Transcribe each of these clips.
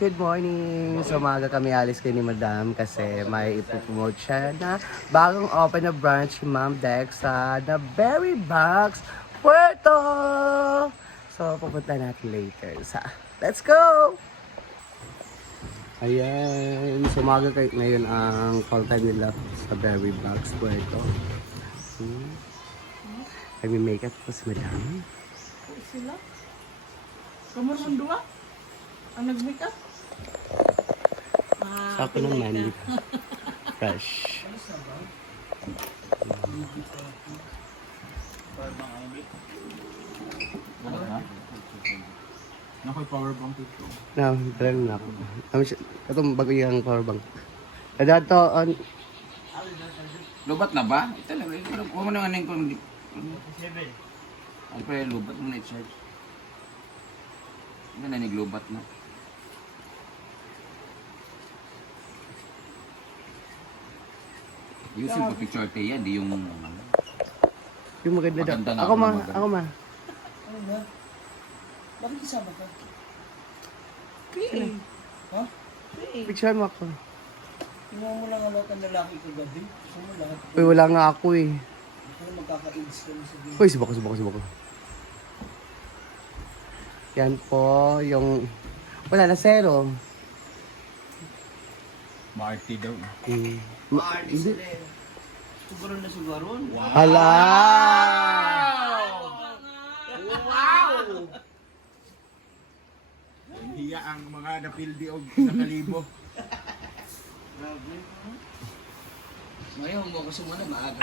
good morning! So umaga kami alis kay ni Madam kasi may ipopromote siya na bagong open na branch si Ma'am Dexa na Berry Box Puerto! So pupunta natin later sa let's go! Ayan, so umaga ngayon ang call time nila sa Berry Box Puerto. Nagmi-makeup po si Madam. Sila? Kamu naman dua? Ang nag-makeup? Sa akin naman, fresh. Nakoy power bank ito. Na, dala na ako. Itong bago yung power bank. Dato, on. Lubat na ba? Ito lang. Huwag mo nang aning kung... Ano pa yung lubat mo na i-charge? Ano na naglubat na? Using pa picture tayo yan, di yung... Yung maganda daw. Maganda nga Ako ako, ma, maganda. ako ma. Ano ba? Bakit isama ka? Ha? Picture mo ako. Tingnan mo lang ang lahat ng lalaki kagabi. Gusto mo lahat. Uy, wala nga ako eh. Kaya magkaka-AIDS ka na sa video. Uy, subako. Yan po, yung... Wala na, zero. Marty daw. Hindi. Siguro na siguro. Hala! Hiya ang mga napildi o nakalibo. Grabe. Ngayon mo ako sumuna maaga.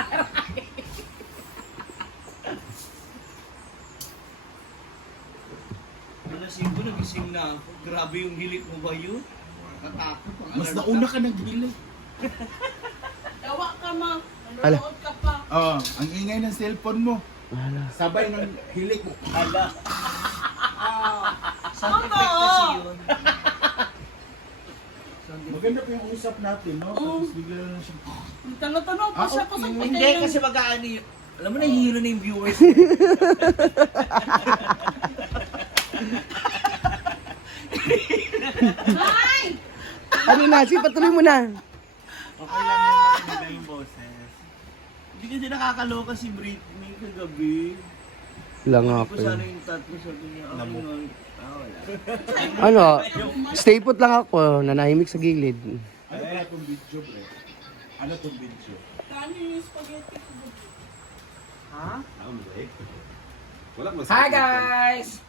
Alas 5 nagising na ako. Grabe yung hilit mo ba yun? Nakatakot. Mas nauna ka naghili. Tawa ka ma. Ala. Nanonood ka pa. Oo, ang ingay ng cellphone mo. Hala. Sabay ng hilik mo. Ala. Sound effect kasi yun. Maganda pa yung usap natin, no? Tapos bigla na siya. Tanong-tanong pa siya okay. kasi Hindi, kasi mag-aano yun. Alam mo na, hihilo na yung viewers. Ano na, patuloy mo na. Okay lang yan, maganda yung boses. Hindi kasi nakakaloka si Britney kagabi. Wala nga Hindi ako ko sana eh. yung tatlo sabi niya. Ako nun. Wala. Ano, stay put lang ako, nanahimik sa gilid. Ano pala itong video, bre? Ano itong video? Kani yung spaghetti ko. Hi guys!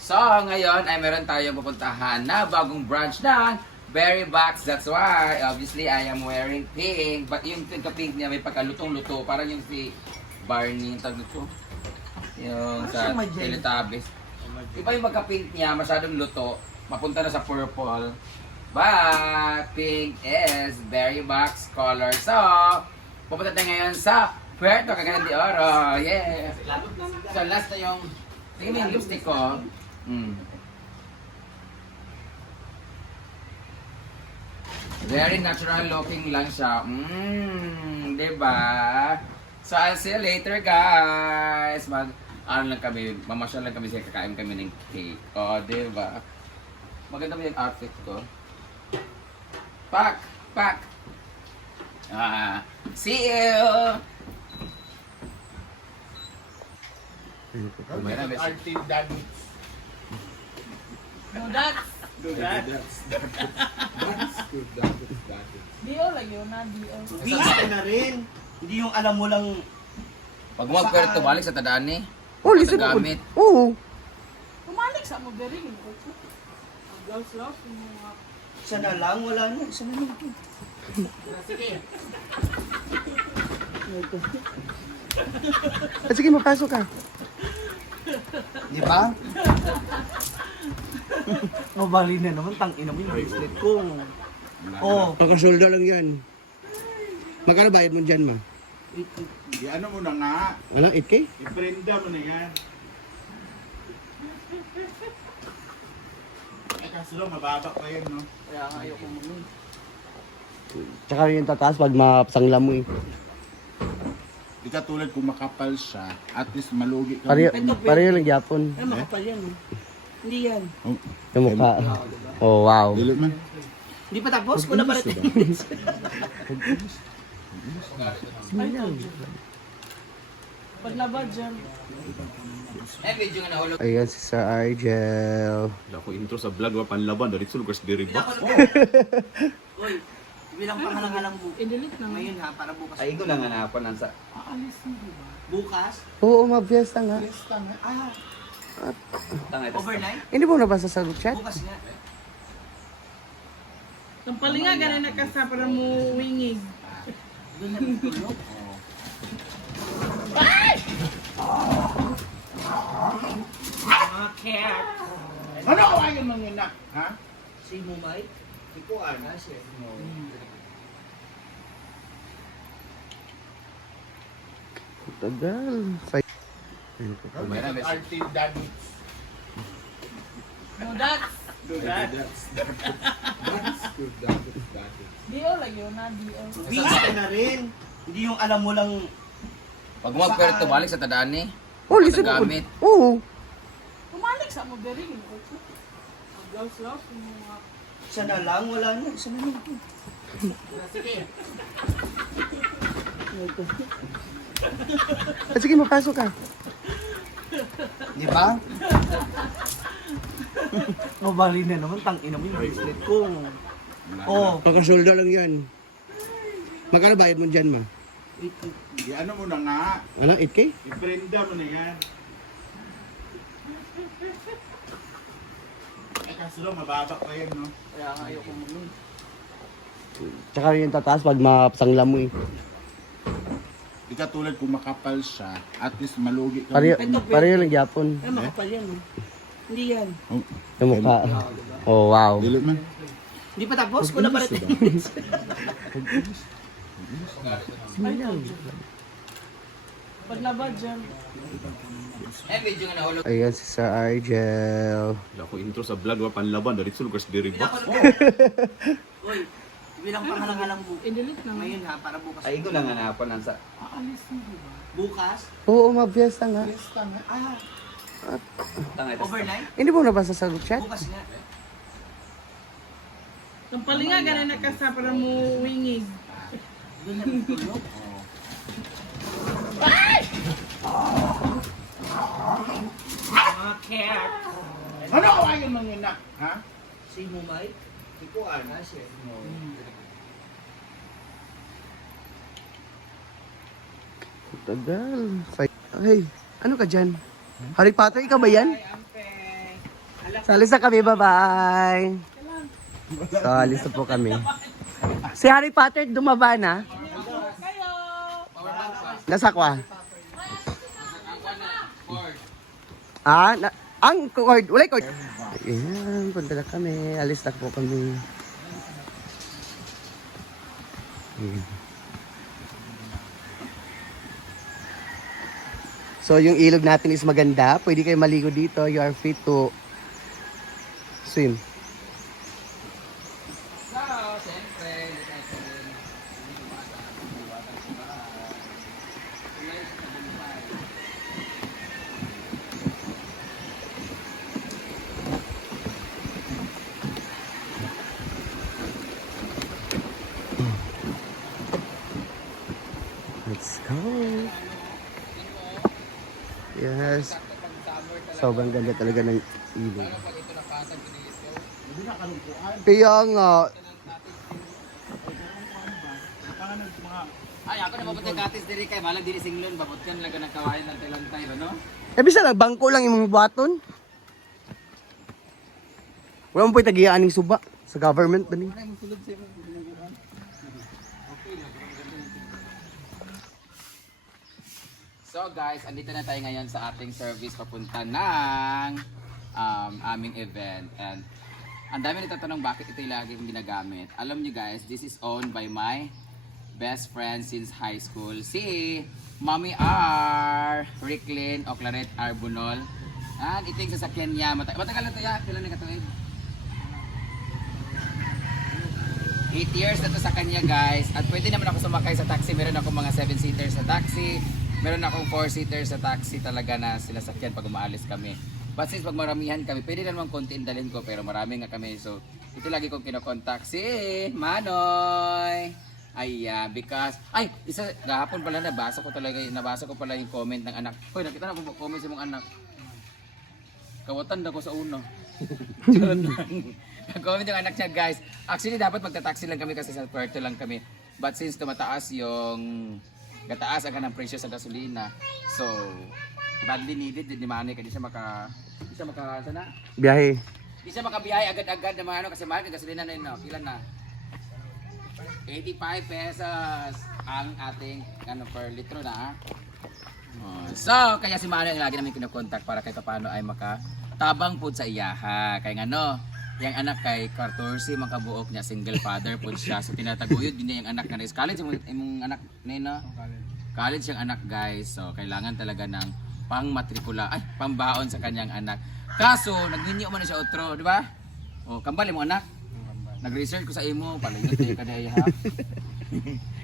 So ngayon ay meron tayong pupuntahan na bagong branch ng Berry Box. That's why obviously I am wearing pink. But yung pink niya may pagkalutong-luto. Parang yung si Barney. Yung tag nito. Yung sa Teletubbies. Iba yung magka-pink niya, masyadong luto. Mapunta na sa purple. But pink is Berry Box color. So, pupunta tayo ngayon sa Puerto Cagayan de Oro. Yeah! So last na yung... Tingnan mo yung lipstick ko. Very natural looking lang siya. Diba? So I'll see you later guys. Ano lang kami, mamasyal lang kami siya, kakain kami ng cake. O, diba? Maganda ba yung outfit ko? Pak! See you! Artin David. Dudak. Dio lang yun na, Dio. Beast ka na rin. Hindi yung alam mo lang. Pag mag-Puerto, balik sa tadaan eh. Oh, listen ko. Gamit. Oo. Kumalik sa mo, very good. Girls love, yung mga... Isa na lang, wala na. Isa na lang. Sige, mapasok ka. Di ba? Mabali na naman, tangina mo yung bracelet ko. Oh, Pagkasolda lang yan. Magkano bayad mo dyan, ma? Ano mo na nga. Ano, 8K? I-prenda mo na yan. Kaso lang, mababa pa yan, no? kaya nga ayoko mo. Tsaka yung tataas pag mapasangla mo eh. Di ka tulad kung makapal siya, at least malugi ka. Pareho lang Japon. Ay, makapal yan. Hindi yan. Yung mukha. Oh, wow. Dili man. Hindi pa tapos? Wala pa rin. Paglaba dyan. Eh, medyo nga nahulog. Ayan si Sir Argel. Wala ko intro sa vlog wa panlaban dari sul Raspberry Box. Uy, bilang pangalang-alang I-delete na. Ngayon ha, para bukas. Ay, ito lang hanapan ng sa... Aalis na, diba? Bukas? Oo, mabiyesta nga. Ah, Tanga ito. overnight? Hindi mo nabasa sa group chat? Bukas nga. Tampalinga, ganun na kasa para mo wingig. Doon na tulog. Mga cat. Ano ko ayun mga ina? Ha? Si Mumay? Ikuan. Tagal. Mayroon na Artin Daddy. No, that's. Dio lang yun na, Dio. Busy ka na rin. Hindi yung alam mo lang. Pag magperto balik sa tadaan ni. Oh, listen ko. Gamit. Oo. Kumalik sa mo, bering. Aglaws-laws yung mga... Isa na lang, wala na. Isa na lang. Sige, mapasok ka. Di ba? Mabali na naman, tangina mo yung bracelet ko. Oh, Pagkasoldo lang yan. Magkano bayad mo dyan, ma? Di ano mo na nga. Ano, 8K? I-prenda mo na yan. Eh kaso lang, mababa pa yan, no? kaya nga ayoko mo nun. Tsaka rin yung tataas pag mapasangla mo eh. Di katulad kung makapal siya, at least malugi ka. Pareho lang yapon. Ay, makapal yan. Hindi yan. Yung mukha. Oh, wow. Dili man. Hindi pa tapos? Wala pa rin. Paglaba dyan. Eh, medyo nga nahulog. Ayan si Sir Argel. Wala ko intro sa vlog wa panlaban dari sul Raspberry Box. Uy, bilang pangalang-alang I-delete na. Ngayon ha, para bukas. Ay, ito lang hanapan ng sa... Aalis na, diba? Bukas? Oo, mabiyesta nga. Ah, Tanga ito. overnight? Hindi mo nabasa sa group chat? Bukas nga. Tampalinga, ganun na kasa para mo wingig. Doon na tulog. Mga cat. Ano ko ayun mga ina? Ha? Si Mumay? Ikuan. Tagal. Ay, ano ka dyan? Harry Potter, ikaw ba yan? So, alis na kami, bye-bye. So, alis na po kami. Si Harry Potter, dumaba na. Nasa kwa? Ah, ang cord, wala cord. Ayan, punta na kami. Alis na po kami. Ayan. So, yung ilog natin is maganda. Pwede kayo maligo dito. You are free to swim. So, siyempre, Let's go. Yes. Sobrang ganda talaga ng ilog. Kaya nga, ay, ako na mabuti katis diri kay malag diri singlon babutkan lang ka nagkawain ng tilantay, no? bisa lang, bangko lang yung mga baton. Wala mo po'y tagiyaan ng suba sa government ba ni? So guys, andito na tayo ngayon sa ating service papunta ng aming event. And ang dami nagtatanong bakit ito yung laging ginagamit. Alam nyo guys, this is owned by my best friend since high school. Si Mommy R. Ricklin o Claret R. Bunol. And ito yung sasakyan niya. Matagal na ito ya. Kailan na katuwid? 8 years na to sa kanya guys. At pwede naman ako sumakay sa taxi. Meron ako mga 7-seater sa taxi. Meron akong 4-seater sa taxi talaga na sila sakyan pag umaalis kami. But since pag maramihan kami, pwede na naman konti dalhin ko, pero marami nga kami. So, ito lagi kong kinokontak si Manoy. Ayan, because, ay, isa, gahapon pala nabasa ko pala yung comment ng anak. Hoy, nakita na po comment sa mong anak. Kawatan na ko sa uno. Charot lang. Comment yung anak niya, guys. Actually, dapat magta-taxi lang kami kasi sa Puerto lang kami. But since tumataas yung gataas ang kanang presyo sa gasolina, so badly needed din ni Manny kasi di siya sana? Biyahe. Di siya makabiyahe agad-agad na mga kasi mahal ka gasolina na yun, no? Kailan na? 85 pesos ang ating per litro na. So, kaya si Manny ang lagi namin kinokontak para kahit paano ay makatabang po sa iyaha. Kaya nga no, yung anak kay 14 makabuok niya, single father po siya. So tinataguyod din niya yung anak na is college yung anak na college yung anak, guys. So kailangan talaga ng pang-matrikula, pambaon sa kanyang anak. Kaso nagninyo man na siya otro, di ba? O kambal mo anak. Nag-research ko sa imo, palingot tayo kada ha.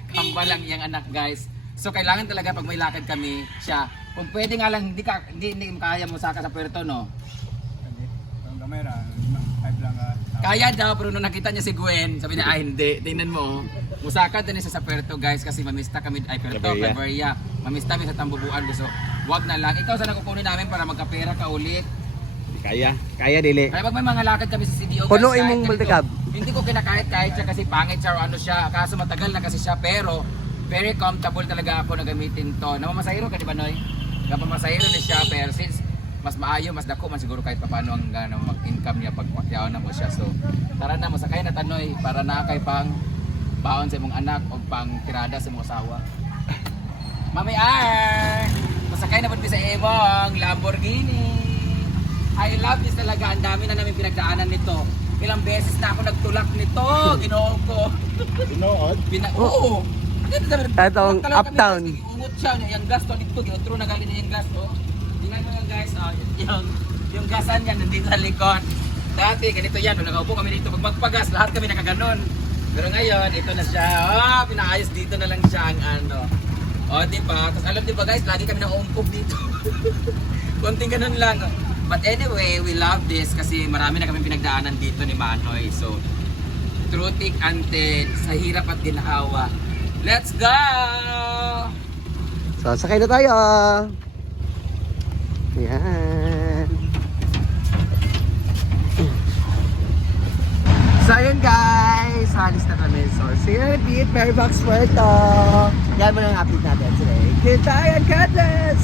Kambal lang yung anak, guys. So kailangan talaga pag may lakad kami siya. Kung pwede nga lang hindi kaya mo saka sa Puerto, no. Kaya daw, pero nung nakita niya si Gwen, sabi niya, hindi, tingnan mo. Musaka din siya sa Puerto, guys, kasi mamista kami, Cabrera. Mamista kami sa Tambubuan, so wag na lang. Ikaw sana kukunin namin para magkapera ka ulit. Kaya. Kaya dili. Kaya pag may mga lakad kami sa CDO, guys, Puno kahit imong ganito, multicab. Hindi ko kinakahit-kahit siya kasi pangit siya o ano siya, kaso matagal na kasi siya, pero very comfortable talaga ako na gamitin to. Namamasahiro ka, di ba, Noy? Napamasahiro na siya, pero since mas maayo, mas dako man siguro kahit paano ang mag-income niya pag pakyaw na mo siya. So, tara na, masakay na tanoy para na kay pang baon sa imong anak o pang tirada sa imong asawa. Mami R! Masakay na po sa imong Lamborghini. I love this talaga. Ang dami na namin pinagdaanan nito. Ilang beses na ako nagtulak nito. Ginoo ko. Inood? Oo! Etong uptown. Ungot siya. Yung gas to dito. Ginutro na galing niya yung gas to. Tingnan mo yung guys, yung gasan niya nandito sa likod. Dati ganito yan, nung nakaupo kami dito, pag magpagas, lahat kami nakaganon. Pero ngayon, ito na siya, pinaayos dito na lang siya ang ano. Diba? Tapos alam diba guys, lagi kami nauumpog dito. Konting ganun lang. But anyway, we love this kasi marami na kami pinagdaanan dito ni Manoy. So, through thick and thin, sa hirap at ginhawa. Let's go! So, sakay na tayo. Yan. So, ayun guys. Halis na kami. So, see you in a bit. Merry Box Puerto. Yan mo lang ang update natin today. Good day and goodness.